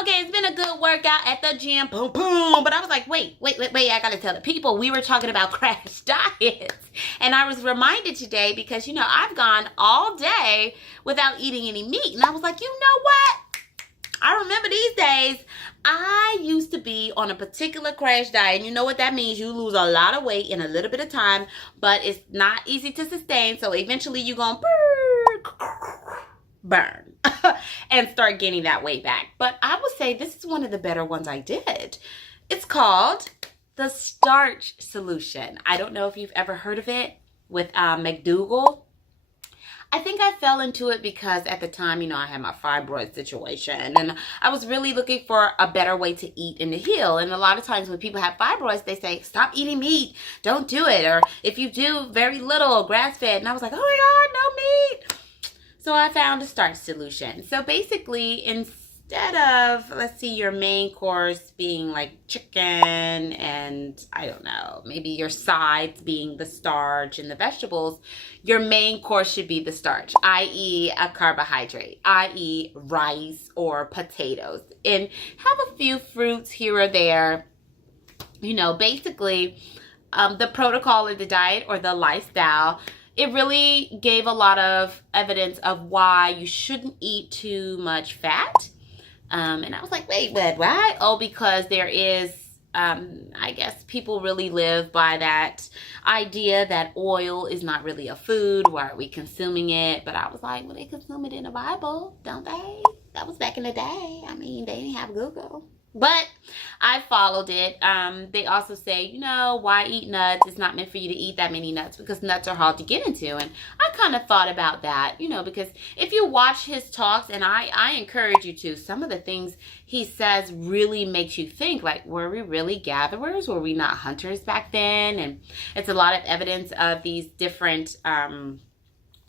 Okay, it's been a good workout at the gym. Boom, boom. But I was like, wait. I gotta tell the people we were talking about crash diets. And I was reminded today because, I've gone all day without eating any meat. And I was like, you know what? I remember these days, I used to be on a particular crash diet. And you know what that means? You lose a lot of weight in a little bit of time, but it's not easy to sustain. So eventually you're going to burn and start getting that weight back. But I would say this is one of the better ones I did. It's called the Starch solution. I don't know if you've ever heard of it with McDougall. I think I fell into it because at the time, I had my fibroid situation and I was really looking for a better way to eat and to heal. And a lot of times when people have fibroids, they say, stop eating meat, don't do it. Or if you do, very little, grass-fed. And I was like, oh my God, no meat. So I found a starch solution. So basically, instead of, let's see, your main course being like chicken and I don't know, maybe your sides being the starch and the vegetables, your main course should be the starch, i.e. a carbohydrate, i.e. rice or potatoes. And have a few fruits here or there. Basically, the protocol of the diet or the lifestyle, it really gave a lot of evidence of why you shouldn't eat too much fat. And I was like, wait, why? Oh, because there is, I guess people really live by that idea that oil is not really a food. Why are we consuming it? But I was like, well, they consume it in the Bible, don't they? That was back in the day. I mean, they didn't have Google. But I followed it. They also say, why eat nuts? It's not meant for you to eat that many nuts because nuts are hard to get into. And I kind of thought about that, because if you watch his talks, and I encourage you to, some of the things he says really makes you think, like, were we really gatherers? Were we not hunters back then? And it's a lot of evidence of these different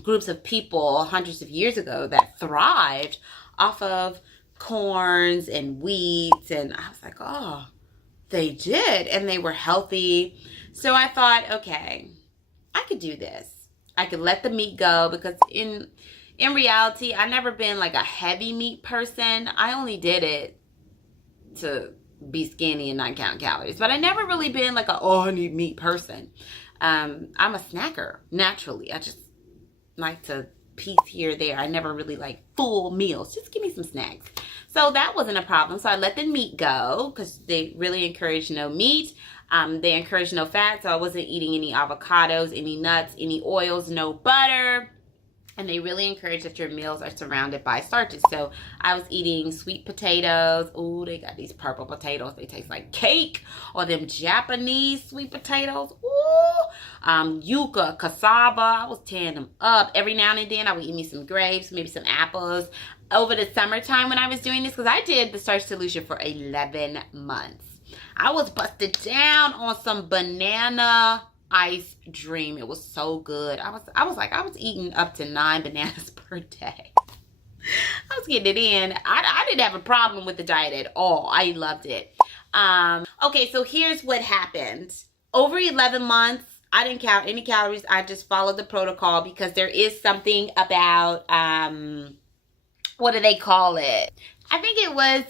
groups of people hundreds of years ago that thrived off of corns and wheats, and I was like, oh, they did, and they were healthy. So I thought, okay, I could do this. I could let the meat go because in reality, I've never been like a heavy meat person. I only did it to be skinny and not count calories, but I never really been like I need meat person. I'm a snacker naturally. I just like to piece here or there. I never really like full meals. Just give me some snacks. So that wasn't a problem. So I let the meat go because they really encourage no meat. They encourage no fat. So I wasn't eating any avocados, any nuts, any oils, no butter. And they really encourage that your meals are surrounded by starches. So I was eating sweet potatoes. Ooh, they got these purple potatoes. They taste like cake. Or them Japanese sweet potatoes. Ooh. Yuca, cassava. I was tearing them up. Every now and then I would eat me some grapes, maybe some apples. Over the summertime when I was doing this, because I did the starch solution for 11 months. I was busted down on some banana ice dream. It was so good. I was eating up to 9 bananas per day. I was getting it in. I didn't have a problem with the diet at all. I loved it. Okay, so here's what happened. Over 11 months, I didn't count any calories. I just followed the protocol because there is something about, what do they call it? I think it was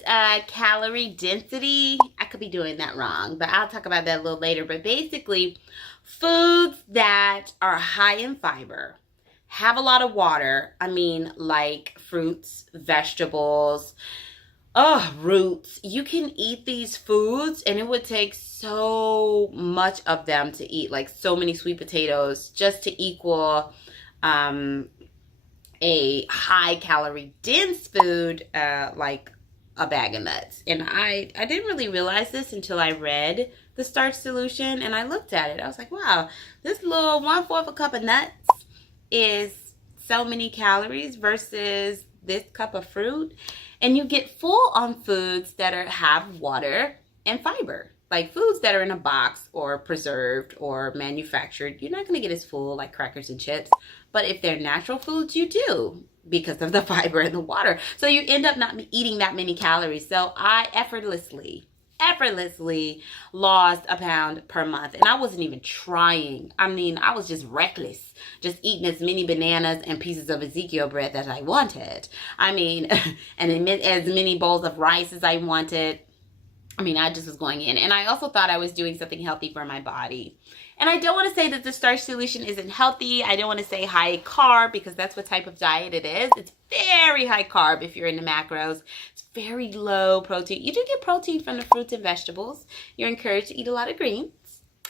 calorie density. I could be doing that wrong, but I'll talk about that a little later. But basically, foods that are high in fiber, have a lot of water. I mean, like fruits, vegetables, roots. You can eat these foods and it would take so much of them to eat, like so many sweet potatoes just to equal a high calorie dense food like a bag of nuts. And I didn't really realize this until I read the starch solution and I looked at it. I was like, wow, this little 1/4 a cup of nuts is so many calories versus this cup of fruit. And you get full on foods that have water and fiber. Like foods that are in a box or preserved or manufactured, you're not going to get as full like crackers and chips. But if they're natural foods, you do because of the fiber and the water. So you end up not eating that many calories. So I effortlessly effortlessly lost a pound per month. And I wasn't even trying. I mean, I was just reckless, just eating as many bananas and pieces of Ezekiel bread as I wanted. I mean, and as many bowls of rice as I wanted. I mean, I just was going in. And I also thought I was doing something healthy for my body. And I don't want to say that the starch solution isn't healthy. I don't want to say high carb, because that's what type of diet it is. It's very high carb if you're into macros. It's very low protein. You do get protein from the fruits and vegetables. You're encouraged to eat a lot of greens.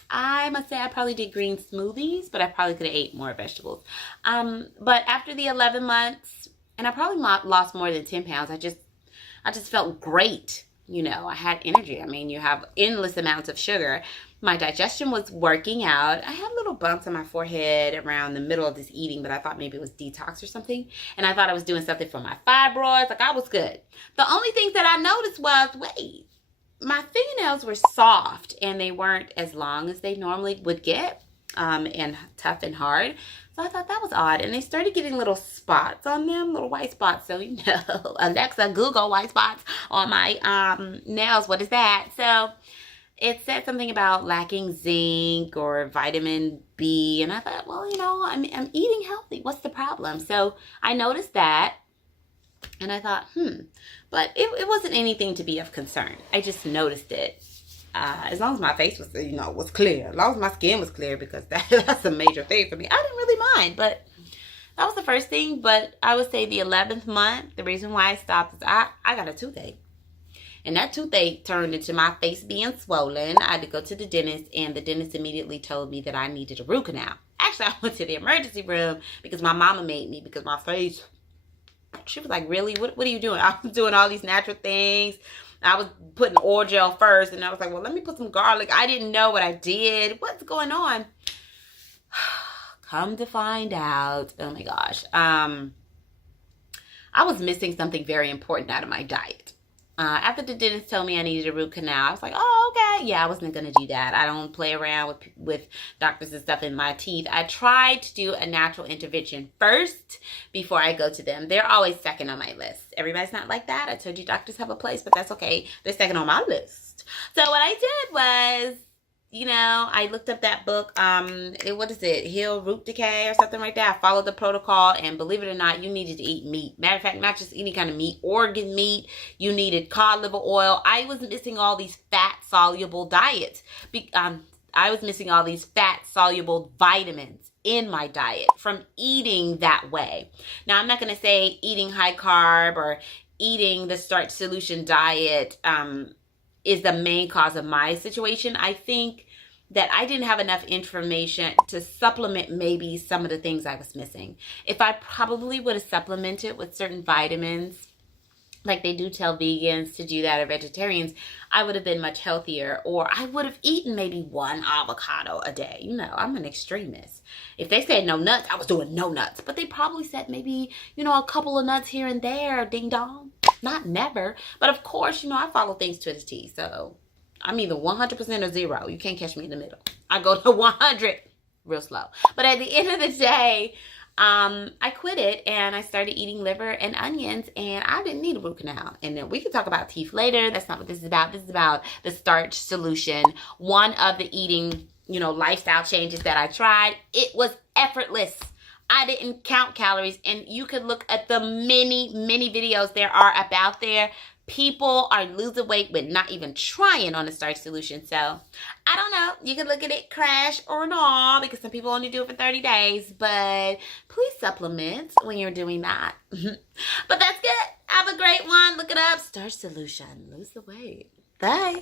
I must say I probably did green smoothies, but I probably could have ate more vegetables. But after the 11 months, and I probably lost more than 10 pounds, I just felt great. You know, I had energy. I mean, you have endless amounts of sugar. My digestion was working out. I had little bumps on my forehead around the middle of this eating, but I thought maybe it was detox or something. And I thought I was doing something for my fibroids. Like, I was good. The only thing that I noticed was, wait, my fingernails were soft and they weren't as long as they normally would get, and tough and hard. So I thought that was odd. And they started getting little spots on them, little white spots. So, you know, Alexa, Google white spots on my nails. What is that? So it said something about lacking zinc or vitamin B. And I thought, well, you know, I'm eating healthy. What's the problem? So I noticed that. And I thought, but it wasn't anything to be of concern. I just noticed it. As long as my face was, you know, was clear. As long as my skin was clear, because that's a major thing for me. I didn't really mind, but that was the first thing. But I would say the 11th month, the reason why I stopped is I got a toothache. And that toothache turned into my face being swollen. I had to go to the dentist, and the dentist immediately told me that I needed a root canal. Actually, I went to the emergency room because my mama made me, because my face, she was like, really? What are you doing? I was doing all these natural things. I was putting oil gel first, and I was like, well, let me put some garlic. I didn't know what I did. What's going on? Come to find out, oh my gosh, I was missing something very important out of my diet. After the dentist told me I needed a root canal, I was like, oh, okay. Yeah, I wasn't going to do that. I don't play around with doctors and stuff in my teeth. I tried to do a natural intervention first before I go to them. They're always second on my list. Everybody's not like that. I told you doctors have a place, but that's okay. They're second on my list. So what I did was, you know, I looked up that book, what is it, Heal Root Decay or something like that. I followed the protocol, and believe it or not, you needed to eat meat. Matter of fact, not just any kind of meat, organ meat. You needed cod liver oil. I was missing all these fat-soluble diets. I was missing all these fat-soluble vitamins in my diet from eating that way. Now, I'm not going to say eating high carb or eating the starch solution diet is the main cause of my situation. I think that I didn't have enough information to supplement maybe some of the things I was missing. If I probably would have supplemented with certain vitamins, like they do tell vegans to do that, or vegetarians, I would have been much healthier. Or I would have eaten maybe one avocado a day. You know, I'm an extremist. If they said no nuts, I was doing no nuts. But they probably said maybe, you know, a couple of nuts here and there, ding dong. Not never. But of course, you know, I follow things to the T. So I'm either 100% or 0. You can't catch me in the middle. I go to 100 real slow. But at the end of the day, I quit it, and I started eating liver and onions, and I didn't need a root canal. And then we can talk about teeth later. That's not what this is about. This is about the starch solution. One of the eating, you know, lifestyle changes that I tried. It was effortless. I didn't count calories, and you could look at the many videos there are about there. People are losing weight with not even trying on the starch solution. So I don't know. You can look at it crash or not, because some people only do it for 30 days. But please supplement when you're doing that. But that's good. Have a great one. Look it up. Starch solution. Lose the weight. Bye.